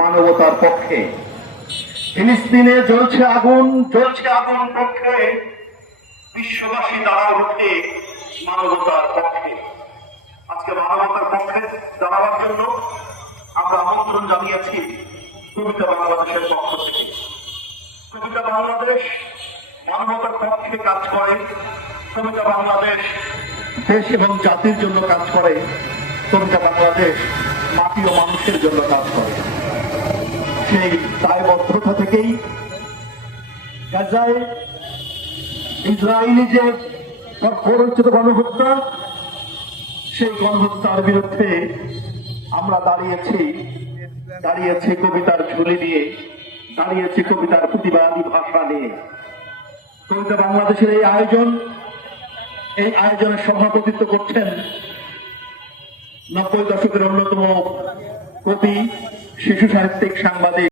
মানবতার পক্ষে। ফিলিস্তিনে জ্বলছে আগুন জ্বলছে আগুন পক্ষে। বিশ্ববাসী দাঁড়া উঠে মানবতার পক্ষে। আজকে মানবতার পক্ষে দাঁড়াবার জন্য আমরা আমন্ত্রণ জানিয়েছি কবিতা বাংলাদেশের পক্ষ থেকে। কবিতা বাংলাদেশ মানবতার পক্ষে কাজ করে। কবিতা বাংলাদেশ দেশ এবং জাতির জন্য কাজ করে। কবিতা বাংলাদেশ মাটি ও মানুষের জন্য কাজ করে। সেই দায়বদ্ধতা থেকেই গাজায় ইসরায়েলি যে প্ররোচিত গণহত্যা, সেই গণহত্যার বিরুদ্ধে আমরা দাঁড়িয়েছি দাঁড়িয়েছি কবিতার ঝুলি নিয়ে, দাঁড়িয়েছি কবিতার প্রতিবাদী ভাষা নিয়ে। কবিতা বাংলাদেশের এই আয়োজন, এই আয়োজনের সভাপতিত্ব করছেন নব্বই দশকের অন্যতম কবি, শিশু সাহিত্যিক সাংবাদিক